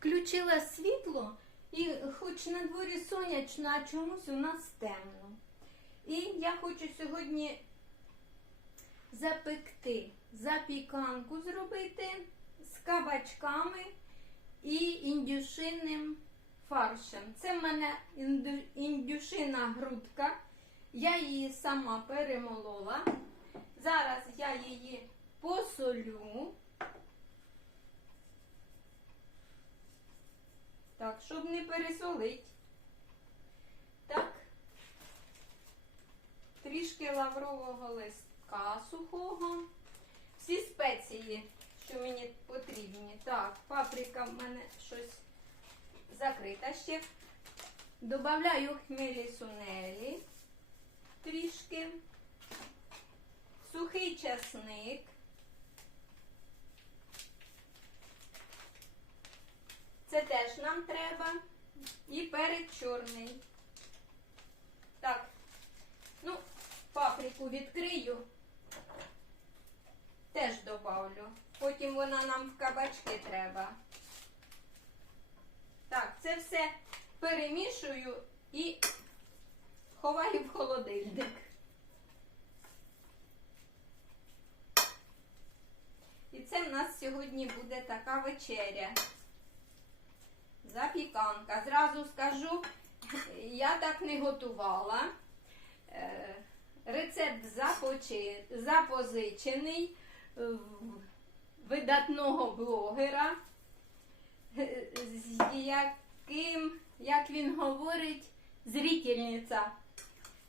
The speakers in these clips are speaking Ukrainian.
включила світло, і хоч на дворі сонячно, а чомусь у нас темно. І я хочу сьогодні запекти, запіканку зробити з кабачками і індюшинним фаршем. Це в мене індюшина грудка. Я її сама перемолола. Зараз я її посолю. Так, щоб не пересолить. Так. Трішки лаврового листка сухого. Всі спеції, що мені потрібні. Так, паприка в мене щось закрита ще. Добавляю хмелі сунелі трішки. Сухий часник. Це теж нам треба. І перець чорний. Так. Ну, паприку відкрию. Теж добавлю. Потім вона нам в кабачки треба. Так, це все перемішую і ховаю в холодильник. І це в нас сьогодні буде така вечеря. Запіканка. Зразу скажу, я так не готувала. Е, Рецепт запозичений видатного блогера, е, з яким, як він говорить, зрительниця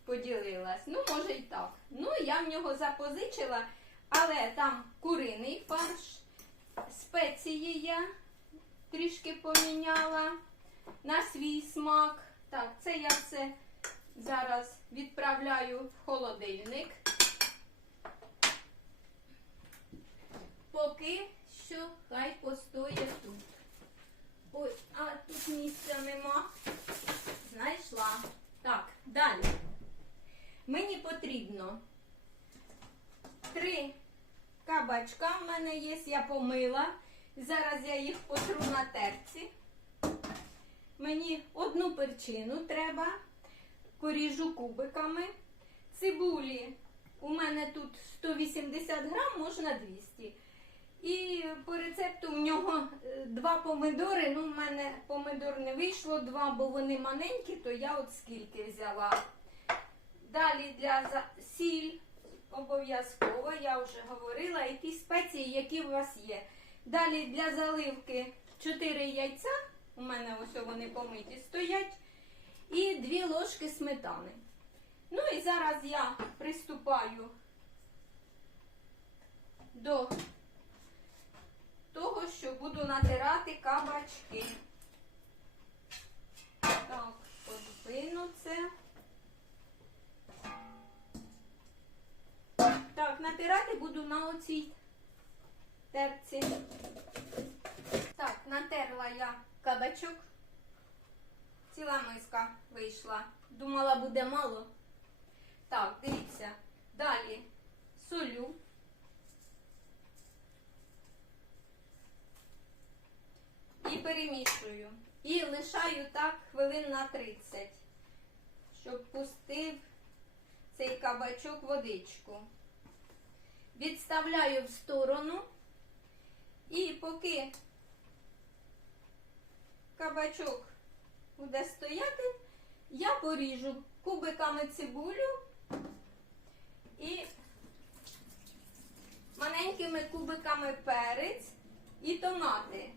поділилась. Ну, може й так. Ну, я в нього запозичила, але там куриний фарш, спеції я трішки поміняла на свій смак. Так, це я все зараз відправляю в холодильник. Поки що хай постоять тут. Ой, а тут місця нема. Знайшла. Так, далі. Мені потрібно три кабачка в мене є, я помила. Зараз я їх потру на терці. Мені одну перчину треба, поріжу кубиками. Цибулі у мене тут 180 грам, можна 200. І по рецепту в нього е, два помидори. Ну, в мене помидор не вийшло, два, бо вони маленькі, то я от скільки взяла. Далі для сіль обов'язково, я вже говорила, і ті спеції, які у вас є. Далі для заливки 4 яйця, у мене ось вони помиті стоять, і 2 ложки сметани. Ну і зараз я приступаю до того, що буду натирати кабачки. Так, подвину це. Так, натирати буду на оцій терці. Так, натерла я кабачок. Ціла миска вийшла. Думала, буде мало. Так, дивіться. Далі солю. І перемішую. І лишаю так хвилин на 30, щоб пустив цей кабачок водичку. Відставляю в сторону. І поки кабачок буде стояти, я поріжу кубиками цибулю і маленькими кубиками перець і томати.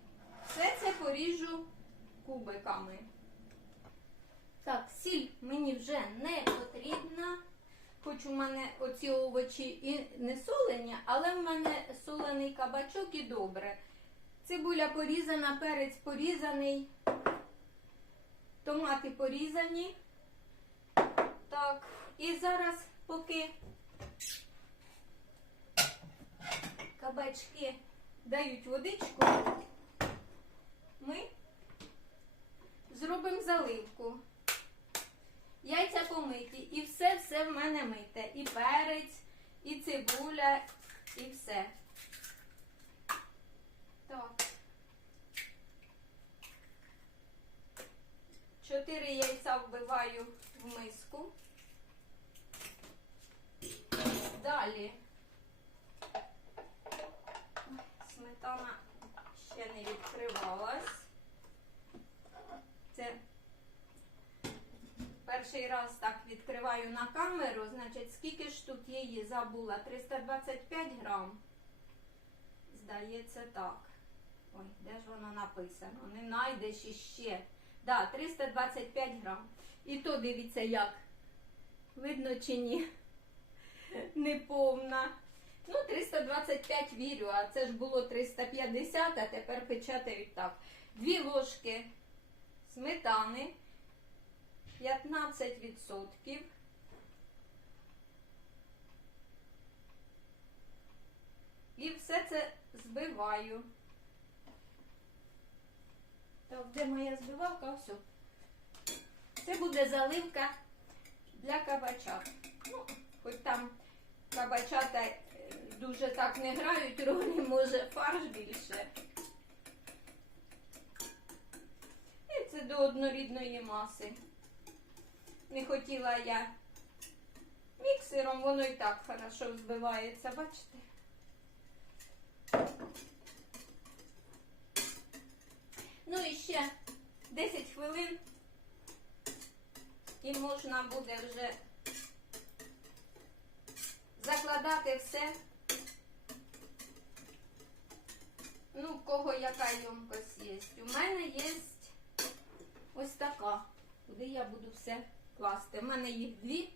Все це поріжу кубиками. Так, сіль мені вже не потрібна. Хоч у мене оці овочі і не солені, але в мене солений кабачок і добре. Цибуля порізана, перець порізаний, томати порізані. Так, і зараз, поки кабачки дають водичку, ми зробимо заливку. Яйця помиті, і все-все в мене мите. І перець, і цибуля, і все. Так. Чотири яйця вбиваю в миску. Далі. Сметана ще не відкривалась. Це перший раз так відкриваю на камеру. Значить, скільки ж тут її забула? 325 грам. Здається, так. Ой, де ж воно написано? Не знайдеш іще. Да, 325 грам. І то дивіться як. Видно чи ні? Неповна. Ну, 325 вірю, а це ж було 350, а тепер печатають так. Дві ложки сметани, 15%. І все це збиваю. Так, де моя збивалка? Ось. Це буде заливка для кабачат. Ну, хоч там кабачата е, дуже так не грають ролі, може фарш більше. І це до однорідної маси. Не хотіла я міксером, воно і так хорошо збивається, бачите? Ну і ще 10 хвилин і можна буде вже закладати все. Ну, в кого яка ємкость є. У мене є ось така, куди я буду все класти. У мене їх дві.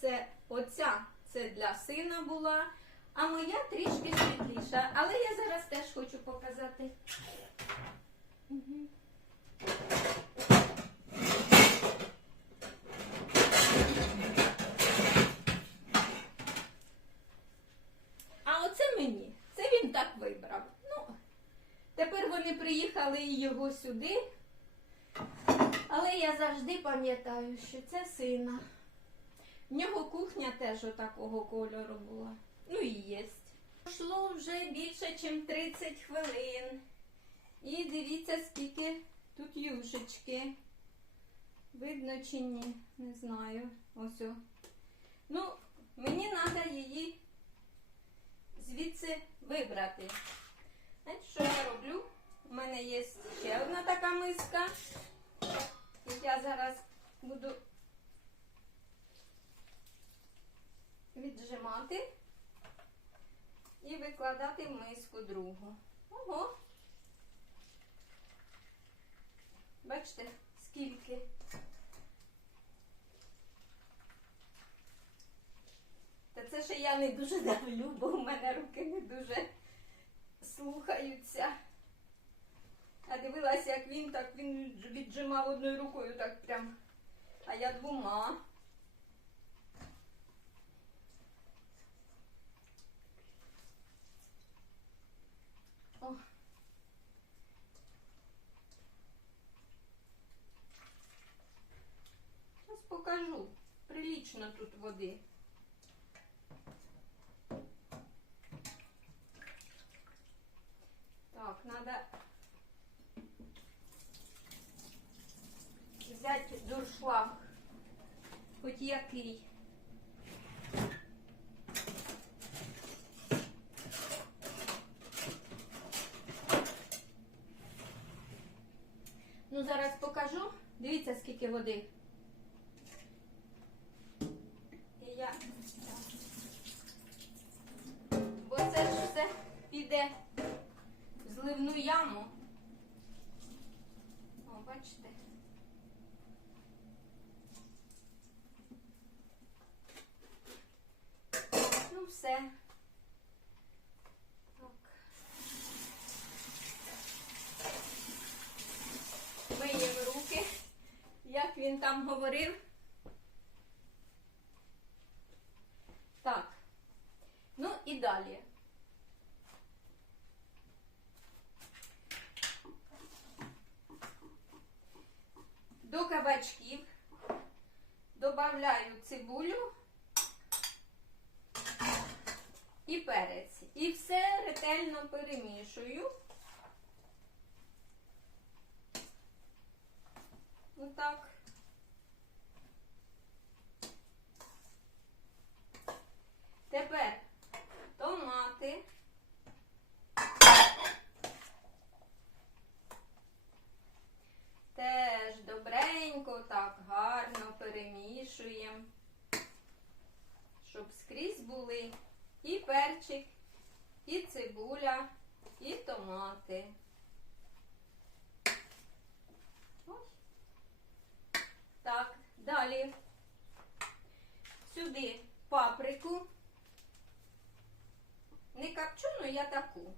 Це, оця це для сина була, а моя трішки світліша. Але я зараз теж хочу показати. А оце мені. Це він так вибрав. Ну, тепер вони приїхали його сюди. Але я завжди пам'ятаю, що це сина. В нього кухня теж отакого кольору була. Ну і єсть. Пройшло вже більше, ніж 30 хвилин. І дивіться, скільки тут юшечки. Видно чи ні? Не знаю. Ось. о. Ну, мені треба її звідси вибрати. Знаєте, що я роблю? У мене є ще одна така миска. Я зараз буду віджимати і викладати в миску другу. Ого! Бачите, скільки. Та це ще я не дуже давлю, бо в мене руки не дуже слухаються. А дивилася, як він так він віджимав одною рукою, так прям. А я двома. О. Зараз покажу. Прилічно тут води. Так, надо взяти дуршлаг. Хоч який. Ну, зараз покажу. Дивіться, скільки води. І я. Бо це ж все піде в зливну яму. О, бачите? Ну, все. Так. Миємо руки, як він там говорив. Так. Ну і далі. До кабачків додаю цибулю і перець. І все ретельно перемішую. Отак. Я таку.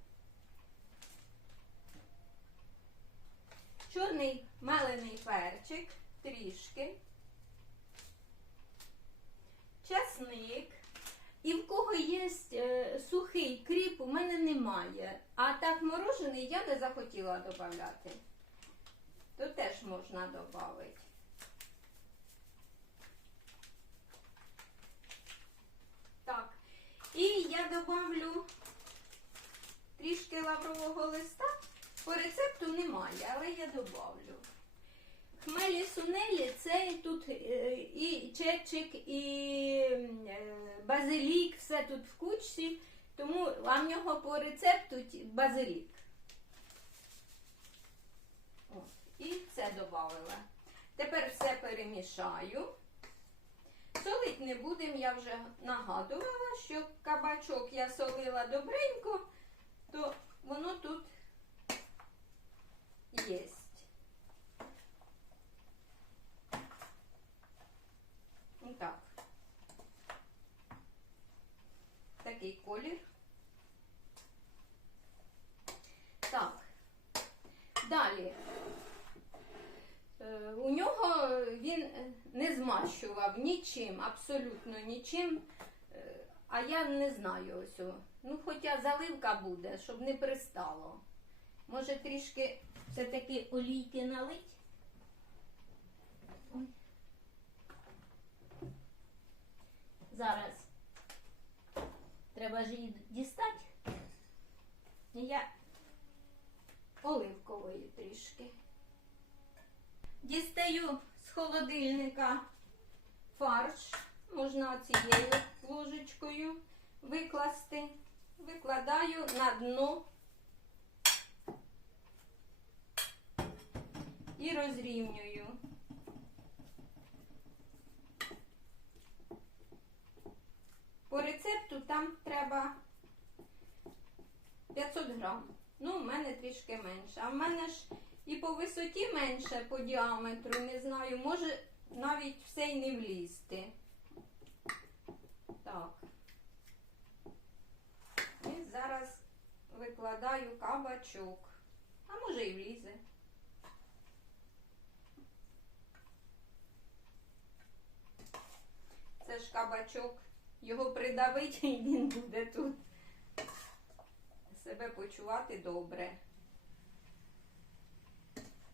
Чорний мелений перчик, трішки, часник. І в кого є е, сухий кріп, у мене немає. А так морожений я не захотіла додати. То теж можна додати. Так. І я добавлю трішки лаврового листа. По рецепту немає, але я добавлю. Хмелі сунелі це тут е, і чечик, і е, базилік, все тут в кучці, тому а в нього по рецепту базилік. От, і це додала. Тепер все перемішаю. Солить не будемо, я вже нагадувала, що кабачок я солила добренько, то воно тут є. Так. Такий колір. Так. Далі. Е, У нього він не змащував нічим, абсолютно нічим. Е, А я не знаю ось. Ну, хоча заливка буде, щоб не пристало. Може трішки все-таки олійки налить? Зараз. Треба ж її дістати. Я оливкової трішки. Дістаю з холодильника фарш. Можна цією ложечкою викласти. Викладаю на дно і розрівнюю. По рецепту там треба 500 грам. Ну, в мене трішки менше. А в мене ж і по висоті менше по діаметру, не знаю, може навіть все й не влізти. Так. Зараз викладаю кабачок. А може і влізе. Це ж кабачок. Його придавить і він буде тут себе почувати добре.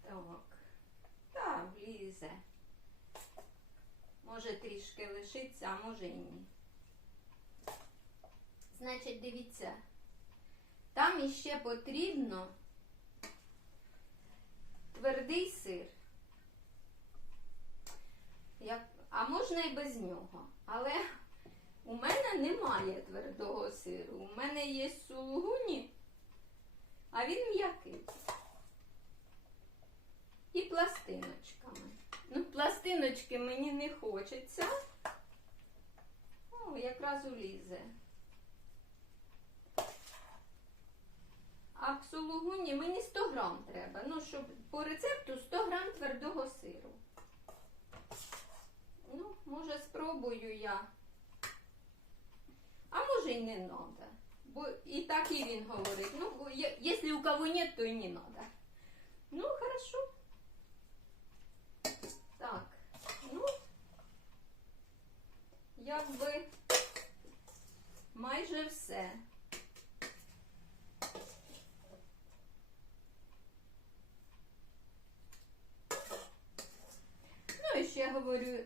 Так. Так, влізе. Може трішки лишиться, а може і ні. Значить, дивіться, там іще потрібно твердий сир. А можна і без нього. Але у мене немає твердого сиру. У мене є сулугуні, а він м'який. І пластиночками. Ну, пластиночки мені не хочеться. О, якраз улізе. А в сулугуні мені 100 грам треба. Ну, щоб по рецепту 100 грам твердого сиру. Ну, може, спробую я. А може й не треба. Бо і так і він говорить. Ну, якщо у кого нет, то і не треба. Ну, хорошо. Так, ну, якби майже все. Ну і ще говорю,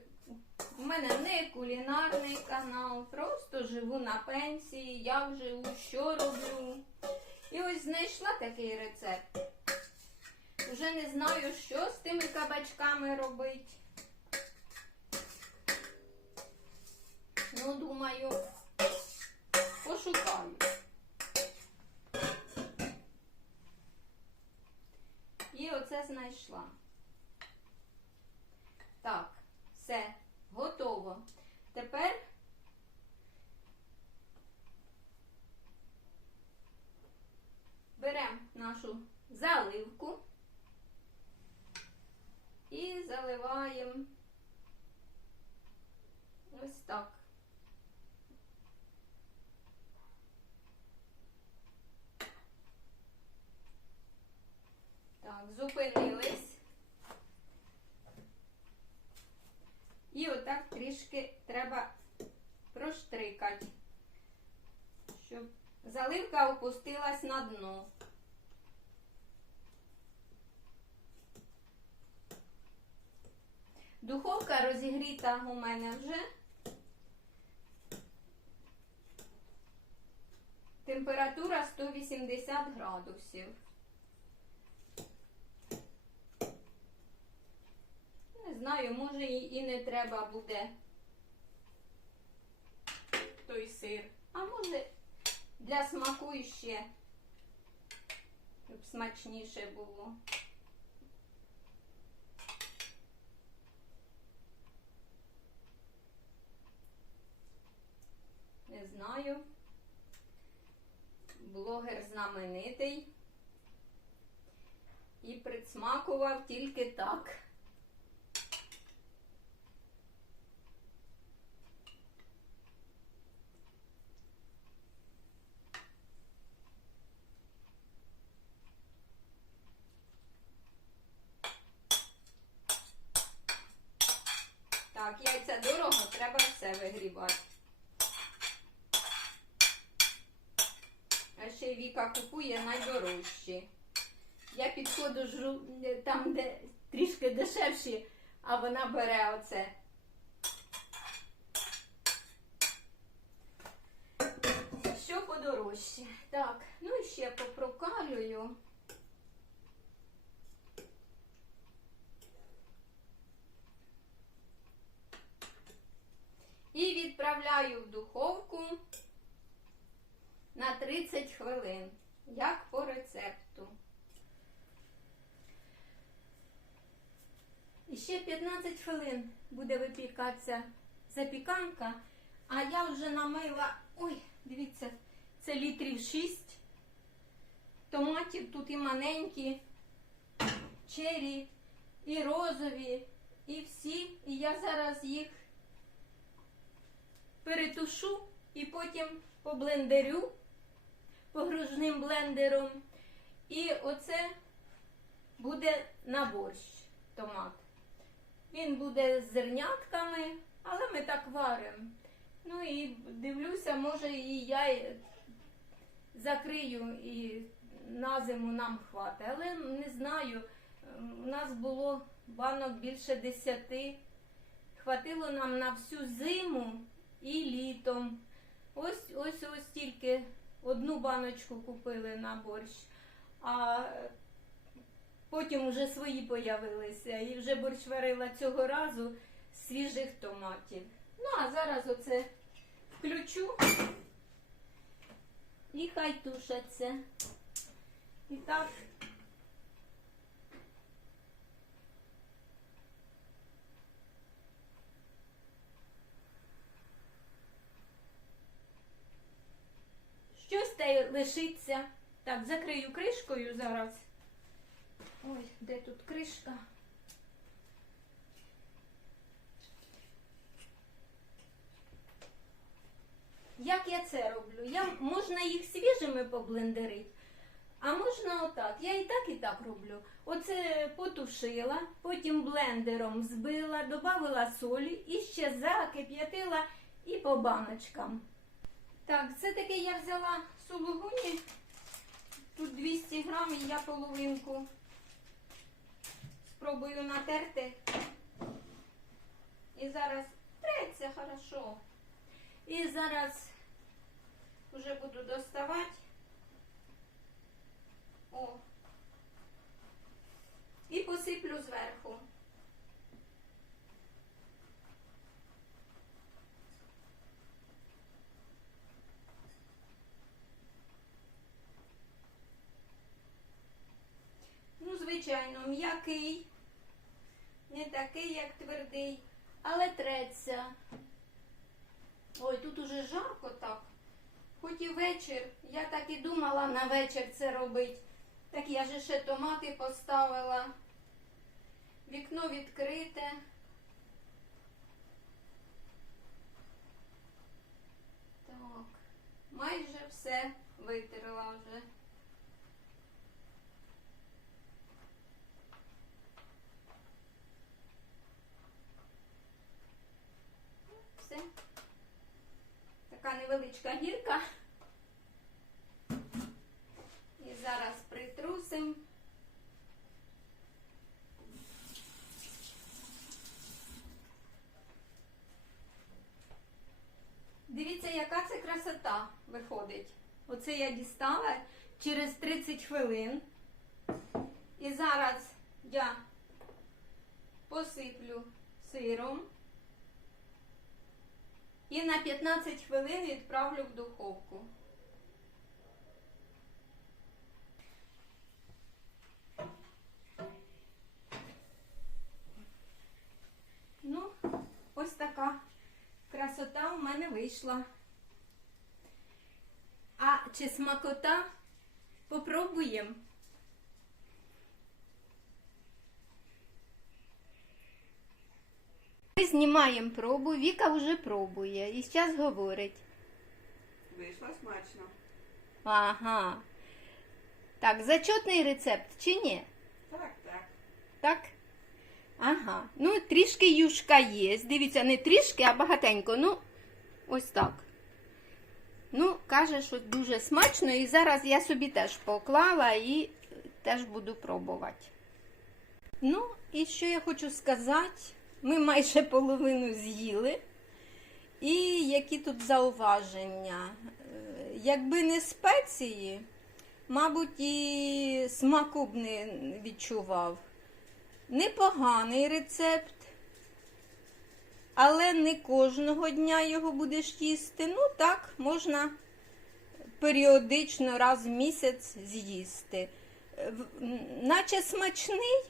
у мене не кулінарний канал, просто живу на пенсії, як живу, що роблю. І ось знайшла такий рецепт. Уже не знаю, що з тими кабачками робити. Ну, думаю, пошукаю. І оце знайшла. нашу заливку і заливаємо ось так. Так, зупинились. І отак трішки треба проштрикати, щоб заливка опустилась на дно. Духовка розігріта у мене вже. Температура 180 градусів. Не знаю, може і не треба буде той сир. А може для смаку іще, щоб смачніше було. Не знаю. Блогер знаменитий і присмакував тільки так. Так, яйця дорого, треба все вигрібати. А ще й Віка купує найдорожчі. Я підходжу жру там, де трішки дешевші, а вона бере оце. Що подорожче? Так, ну і ще попрокалюю. І відправляю в духовку на 30 хвилин, як по рецепту. І ще 15 хвилин буде випікатися запіканка, а я вже намила, ой, дивіться, це літрів 6 томатів, тут і маленькі, чері, і розові, і всі. І я зараз їх перетушу і потім поблендерю погружним блендером. І оце буде на борщ томат. Він буде з зернятками, але ми так варимо. Ну і дивлюся, може і я закрию і на зиму нам хватить. Але не знаю, у нас було банок більше десяти. Хватило нам на всю зиму і літом. Ось ось ось тільки одну баночку купили на борщ, а потім вже свої появилися. І вже борщ варила цього разу свіжих томатів. Ну, а зараз оце включу і хай тушаться. І так. Щось та й лишиться. Так, закрию кришкою зараз. Ой, де тут кришка? Як я це роблю? Я, можна їх свіжими поблендерити, а можна отак. Я і так, і так роблю. Оце потушила, потім блендером збила, додала солі і ще закип'ятила і по баночкам. Так, це таки я взяла сулугуні. Тут 200 грам і я половинку спробую натерти. І зараз треться хорошо. І зараз вже буду доставати. О. І посиплю зверху. Ну, звичайно, м'який, не такий, як твердий, але треться. Ой, тут уже жарко так. Хоч і вечір, я так і думала на вечір це робити. Так я же ще томати поставила. Вікно відкрите. Так, майже все витерла вже. Булочка гірка. І зараз притрусим. Дивіться, яка це красота виходить. Оце я дістала через 30 хвилин. І зараз я посиплю сиром і на 15 хвилин відправлю в духовку. Ну, ось така красота у мене вийшла. А чи смакота? Попробуємо. Знімаємо пробу, Віка вже пробує і зараз говорить. Вийшло смачно. Ага. Так, зачетний рецепт чи ні? Так, так. Так? Ага. Ну, трішки юшка є. Дивіться, не трішки, а багатенько. Ну, ось так. Ну, каже, що дуже смачно, і зараз я собі теж поклала і теж буду пробувати. Ну, і що я хочу сказати, ми майже половину з'їли. І які тут зауваження? Е, Якби не спеції, мабуть, і смаку б не відчував. Непоганий рецепт, але не кожного дня його будеш їсти. Ну так, можна періодично раз в місяць з'їсти. Е, Наче смачний,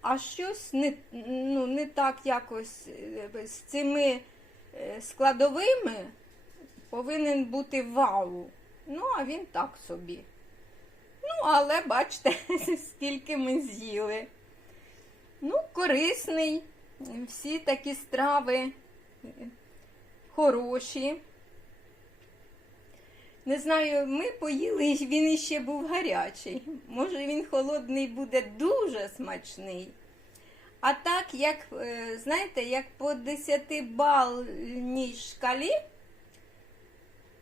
а щось не, ну, не так якось е, з цими е, складовими повинен бути вау. Ну, а він так собі. Ну, але бачите, скільки ми з'їли. Ну, корисний. Всі такі страви е, хороші. Не знаю, ми поїли, він іще був гарячий. Може, він холодний буде дуже смачний. А так, як, е, знаєте, як по 10-бальній шкалі,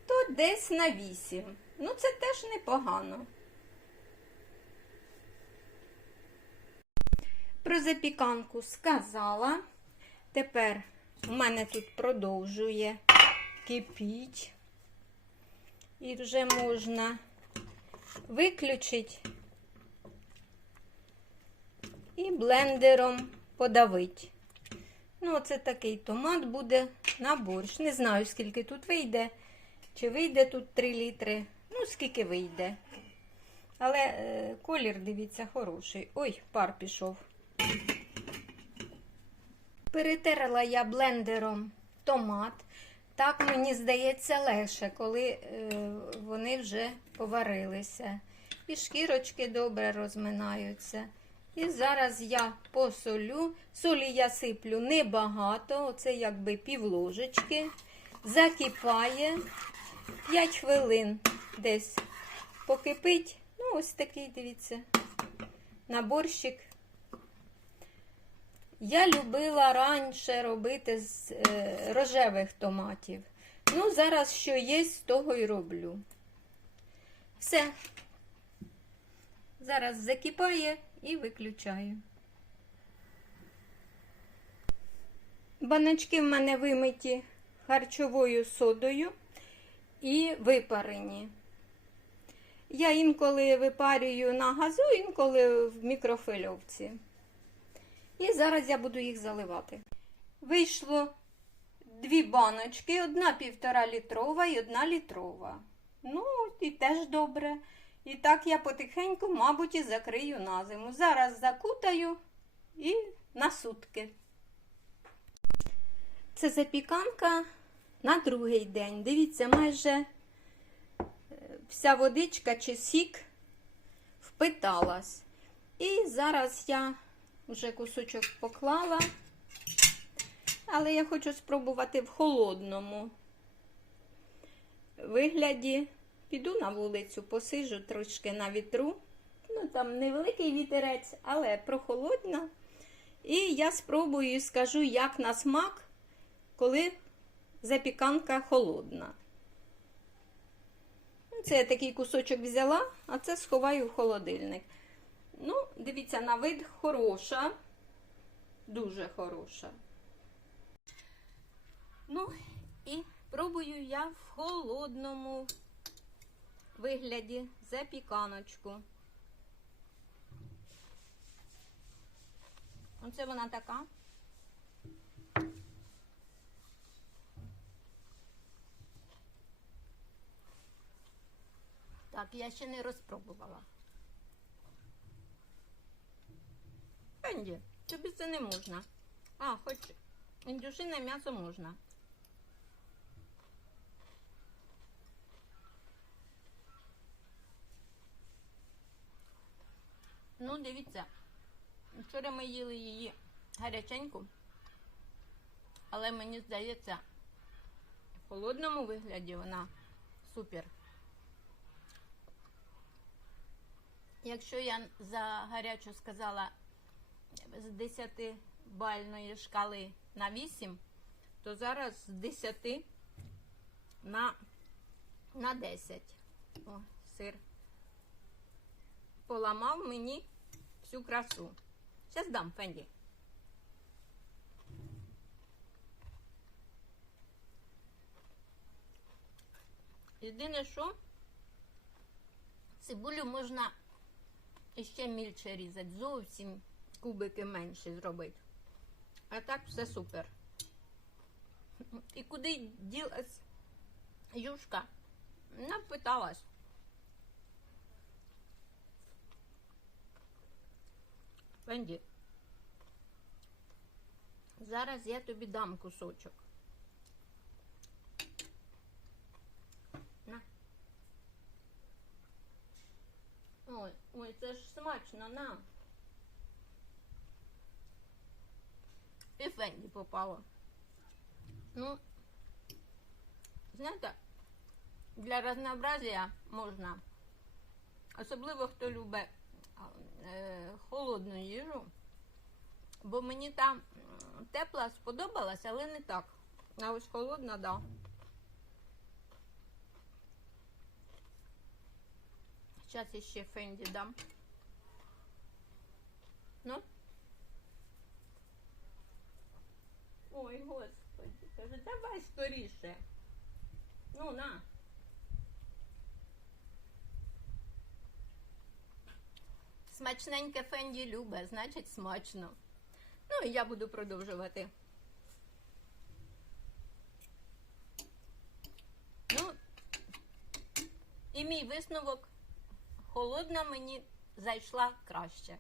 то десь на 8. Ну, це теж непогано. Про запіканку сказала. Тепер у мене тут продовжує кипіть. І вже можна виключити і блендером подавити. Ну, оце такий томат буде на борщ. Не знаю, скільки тут вийде. Чи вийде тут 3 літри. Ну, скільки вийде. Але е, колір, дивіться, хороший. Ой, пар пішов. Перетерла я блендером томат. Так мені здається легше, коли е, вони вже поварилися. І шкірочки добре розминаються. І зараз я посолю. Солі я сиплю небагато, оце якби пів ложечки. Закипає 5 хвилин десь покипить. Ну, ось такий, дивіться, наборщик. Я любила раніше робити з е, рожевих томатів. Ну, зараз що є, з того і роблю. Все. Зараз закипає і виключаю. Баночки в мене вимиті харчовою содою і випарені. Я інколи випарюю на газу, інколи в мікрофильовці. І зараз я буду їх заливати. Вийшло дві баночки, одна півтора літрова і одна літрова. Ну, і теж добре. І так я потихеньку, мабуть, і закрию на зиму. Зараз закутаю і на сутки. Це запіканка на другий день. Дивіться, майже е, вся водичка чи сік впиталась. І зараз я вже кусочок поклала, але я хочу спробувати в холодному вигляді. Піду на вулицю, посижу трошки на вітру. Ну, там невеликий вітерець, але прохолодно. І я спробую і скажу, як на смак, коли запіканка холодна. Ну, Це я такий кусочок взяла, а це сховаю в холодильник. Ну, дивіться, на вид хороша, дуже хороша. Ну, і пробую я в холодному вигляді запіканочку. Оце вона така. Так, я ще не розпробувала. Енді, тобі це не можна. А, хоч індюшине м'ясо можна. Ну, дивіться. Вчора ми їли її гаряченьку, але мені здається, в холодному вигляді вона супер. Якщо я за гарячу сказала з 10 бальної шкали на 8, то зараз з 10 на, на 10. О, сир поламав мені всю красу. Зараз дам Фенді. Єдине, що цибулю можна іще мільше різати, зовсім кубики менші зробити. А так все супер. І куди ділась юшка? Напиталась. Фенді. Зараз я тобі дам кусочок. На. Ой, ой, це ж смачно, на. І Фенді попало. Ну, знаєте, для разнообразия можна. Особливо хто любить е, холодну їжу. Бо мені там тепла сподобалась, але не так. А ось холодна, да. Зараз іще Фенді дам. Ну. Ой, господи, каже, давай скоріше. Ну, на. Смачненьке Фенді любе, значить смачно. Ну і я буду продовжувати. Ну, і мій висновок холодна мені зайшла краще.